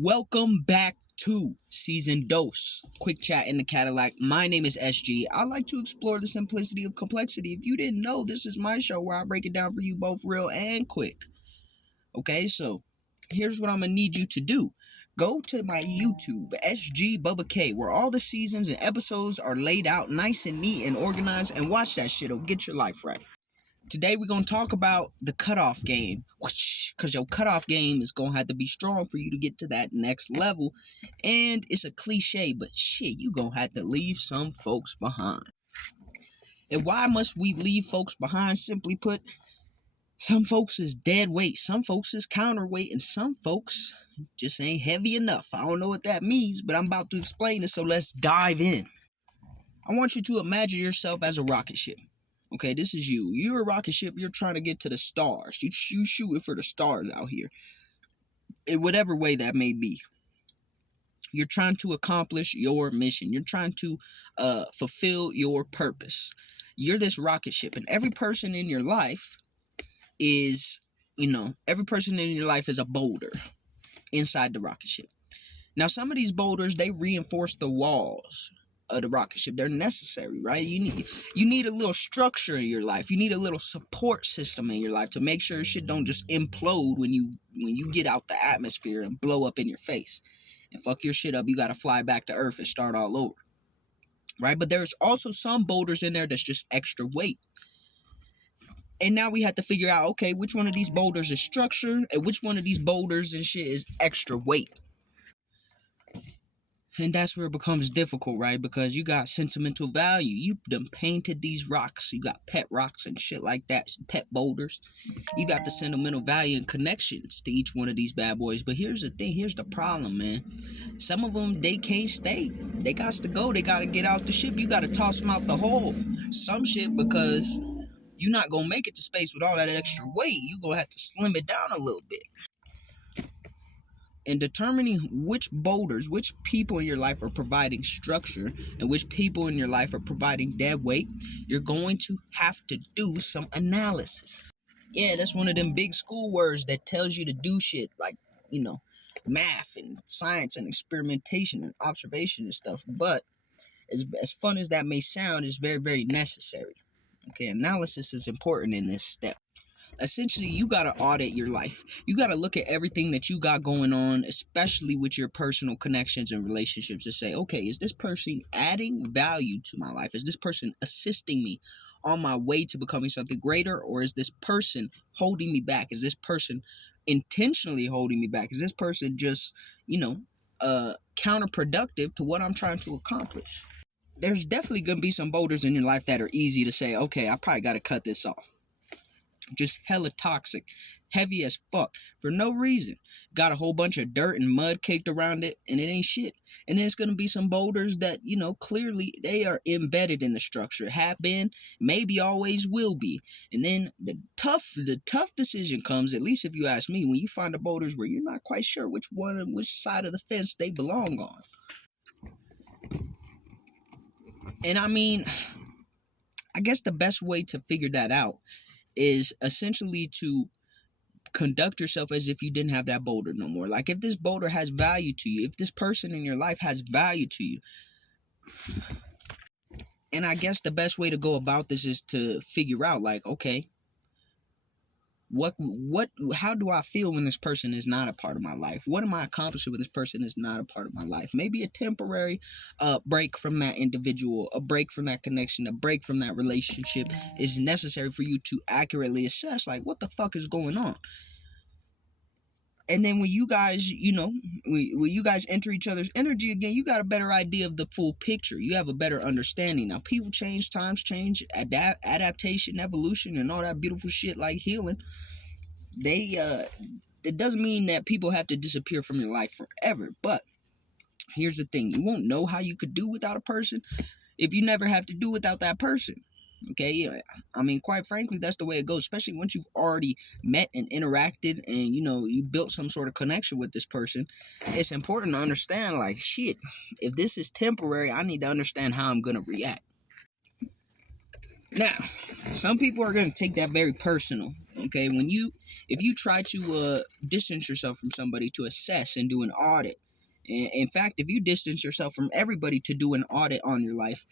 Welcome back to Season Dose. Quick chat in the Cadillac. My name is SG. I like to explore the simplicity of complexity. If you didn't know, this is my show where I break it down for you both real and quick. Okay, so here's what I'm going to need you to do. Go to my YouTube, SG Bubba K, where all the seasons and episodes are laid out nice and neat and organized, and watch that shit. It'll get your life right. Today we're going to talk about the cutoff game, because your cutoff game is going to have to be strong for you to get to that next level. And it's a cliche, but shit, you're going to have to leave some folks behind. And why must we leave folks behind? Simply put, some folks is dead weight, some folks is counterweight, and some folks just ain't heavy enough. I don't know what that means, but I'm about to explain it, so let's dive in. I want you to imagine yourself as a rocket ship. Okay, this is you. You're a rocket ship. You're trying to get to the stars. You shooting for the stars out here. In whatever way that may be. You're trying to accomplish your mission. You're trying to fulfill your purpose. You're this rocket ship. And every person in your life is, every person in your life is a boulder inside the rocket ship. Now, some of these boulders, they reinforce the walls of the rocket ship. They're necessary, right? You need a little structure in your life. You need a little support system in your life to make sure shit don't just implode when you get out the atmosphere and blow up in your face and fuck your shit up. You got to fly back to earth and start all over, right? But there's also some boulders in there that's just extra weight. And now we have to figure out, okay, which one of these boulders is structure and which one of these boulders and shit is extra weight. And that's where it becomes difficult, right? Because you got sentimental value. You done painted these rocks. You got pet rocks and shit like that. Pet boulders. You got the sentimental value and connections to each one of these bad boys. But here's the thing. Here's the problem, man. Some of them, they can't stay. They got to go. They got to get out the ship. You got to toss them out the hole. Some shit, because you're not going to make it to space with all that extra weight. You're going to have to slim it down a little bit. And determining which boulders, which people in your life are providing structure and which people in your life are providing dead weight, you're going to have to do some analysis. Yeah, that's one of them big school words that tells you to do shit like, math and science and experimentation and observation and stuff. But as fun as that may sound, it's very, very necessary. Okay, analysis is important in this step. Essentially, you got to audit your life. You got to look at everything that you got going on, especially with your personal connections and relationships, to say, okay, is this person adding value to my life? Is this person assisting me on my way to becoming something greater? Or is this person holding me back? Is this person intentionally holding me back? Is this person just, counterproductive to what I'm trying to accomplish? There's definitely going to be some boulders in your life that are easy to say, okay, I probably got to cut this off. Just hella toxic, heavy as fuck, for no reason. Got a whole bunch of dirt and mud caked around it, and it ain't shit. And then it's gonna be some boulders that, clearly they are embedded in the structure, have been, maybe always will be. And then the tough decision comes, at least if you ask me, when you find the boulders where you're not quite sure which side of the fence they belong on. And I guess the best way to figure that out is essentially to conduct yourself as if you didn't have that boulder no more. Like, if this boulder has value to you, if this person in your life has value to you, and I guess the best way to go about this is to figure out, like, okay, how do I feel when this person is not a part of my life? What am I accomplishing when this person is not a part of my life? Maybe a temporary break from that individual, a break from that connection, a break from that relationship is necessary for you to accurately assess, like, what the fuck is going on? And then when you guys, when you guys enter each other's energy again, you got a better idea of the full picture. You have a better understanding. Now, people change, times change, adaptation, evolution, and all that beautiful shit like healing. It doesn't mean that people have to disappear from your life forever. But here's the thing. You won't know how you could do without a person if you never have to do without that person. Okay, quite frankly, that's the way it goes, especially once you've already met and interacted and, you built some sort of connection with this person. It's important to understand, like, shit, if this is temporary, I need to understand how I'm going to react. Now, some people are going to take that very personal. Okay, if you try to distance yourself from somebody to assess and do an audit. In fact, if you distance yourself from everybody to do an audit on your life,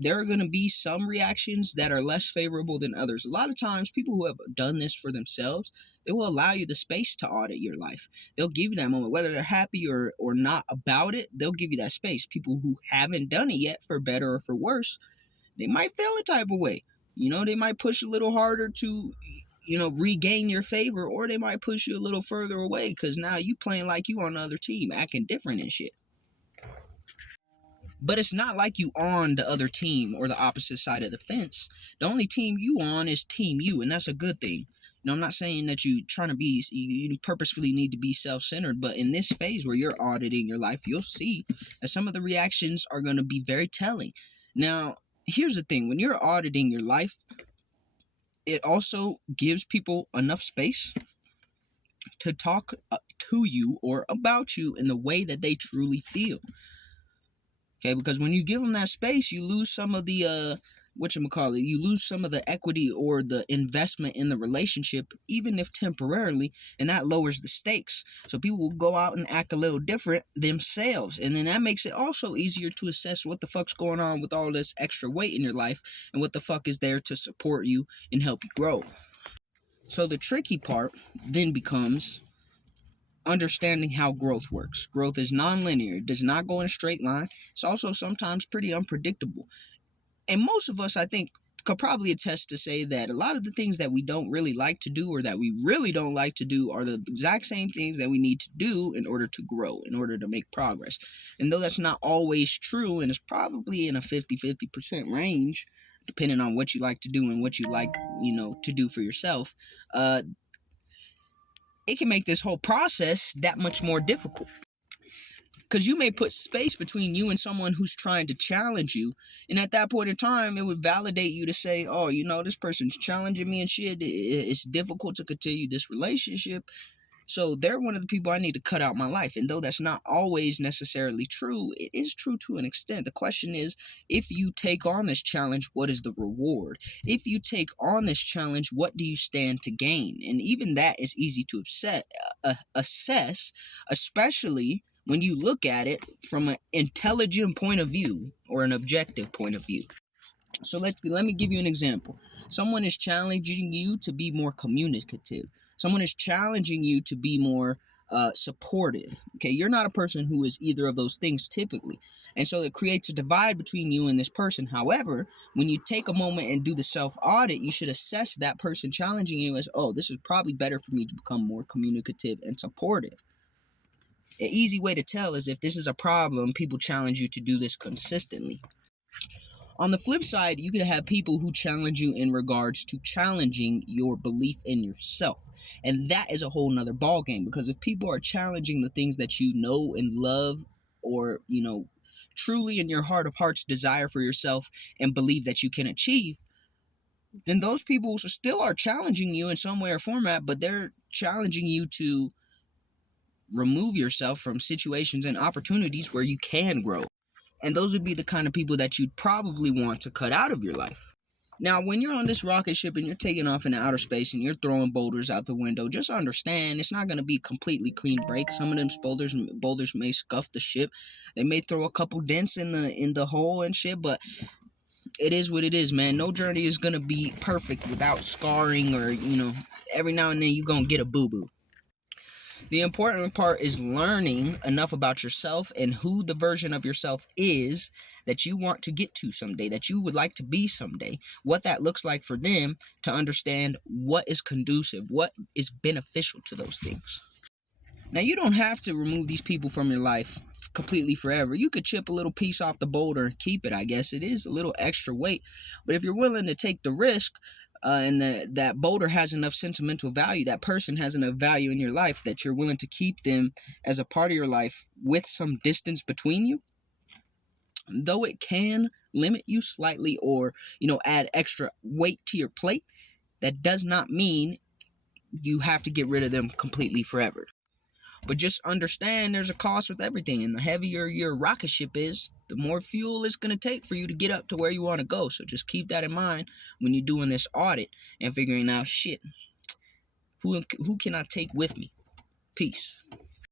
there are going to be some reactions that are less favorable than others. A lot of times, people who have done this for themselves, they will allow you the space to audit your life. They'll give you that moment, whether they're happy or not about it. They'll give you that space. People who haven't done it yet, for better or for worse, they might feel a type of way. They might push a little harder to, regain your favor, or they might push you a little further away because now you playing like you on the other team, acting different and shit. But it's not like you on the other team or the opposite side of the fence. The only team you on is team you, and that's a good thing. I'm not saying that you trying to be, you purposefully need to be self-centered, but in this phase where you're auditing your life, you'll see that some of the reactions are going to be very telling. Now, here's the thing. When you're auditing your life, it also gives people enough space to talk to you or about you in the way that they truly feel. Okay, because when you give them that space, you lose some of the you lose some of the equity or the investment in the relationship, even if temporarily, and that lowers the stakes. So people will go out and act a little different themselves, and then that makes it also easier to assess what the fuck's going on with all this extra weight in your life and what the fuck is there to support you and help you grow. So the tricky part then becomes understanding how growth works. Growth is non-linear. It does not go in a straight line. It's also sometimes pretty unpredictable. And most of us, I think, could probably attest to say that a lot of the things that we don't really like to do or that we really don't like to do are the exact same things that we need to do in order to grow, in order to make progress. And though that's not always true, and it's probably in a 50-50% range, depending on what you like to do and what you like, to do for yourself, it can make this whole process that much more difficult. Because you may put space between you and someone who's trying to challenge you. And at that point in time, it would validate you to say, oh, this person's challenging me and shit. It's difficult to continue this relationship. So they're one of the people I need to cut out my life. And though that's not always necessarily true, it is true to an extent. The question is, if you take on this challenge, what is the reward? If you take on this challenge, what do you stand to gain? And even that is easy to assess, especially when you look at it from an intelligent point of view or an objective point of view. So let me give you an example. Someone is challenging you to be more communicative. Someone is challenging you to be more supportive. Okay, you're not a person who is either of those things typically. And so it creates a divide between you and this person. However, when you take a moment and do the self-audit, you should assess that person challenging you as, oh, this is probably better for me to become more communicative and supportive. An easy way to tell is if this is a problem, people challenge you to do this consistently. On the flip side, you could have people who challenge you in regards to challenging your belief in yourself. And that is a whole nother ballgame, because if people are challenging the things that you know and love, or, truly in your heart of hearts desire for yourself and believe that you can achieve, then those people still are challenging you in some way or format, but they're challenging you to remove yourself from situations and opportunities where you can grow. And those would be the kind of people that you'd probably want to cut out of your life. Now, when you're on this rocket ship and you're taking off into outer space and you're throwing boulders out the window, just understand it's not going to be a completely clean break. Some of them boulders may scuff the ship. They may throw a couple dents in the hole and shit, but it is what it is, man. No journey is going to be perfect without scarring or, every now and then you're going to get a boo-boo. The important part is learning enough about yourself and who the version of yourself is that you want to get to someday, that you would like to be someday, what that looks like for them, to understand what is conducive, what is beneficial to those things. Now, you don't have to remove these people from your life completely forever. You could chip a little piece off the boulder and keep it, I guess. It is a little extra weight. But if you're willing to take the risk, and that boulder has enough sentimental value, that person has enough value in your life that you're willing to keep them as a part of your life with some distance between you, though it can limit you slightly or, add extra weight to your plate, that does not mean you have to get rid of them completely forever. But just understand there's a cost with everything, and the heavier your rocket ship is, the more fuel it's going to take for you to get up to where you want to go. So just keep that in mind when you're doing this audit and figuring out, shit, who can I take with me? Peace.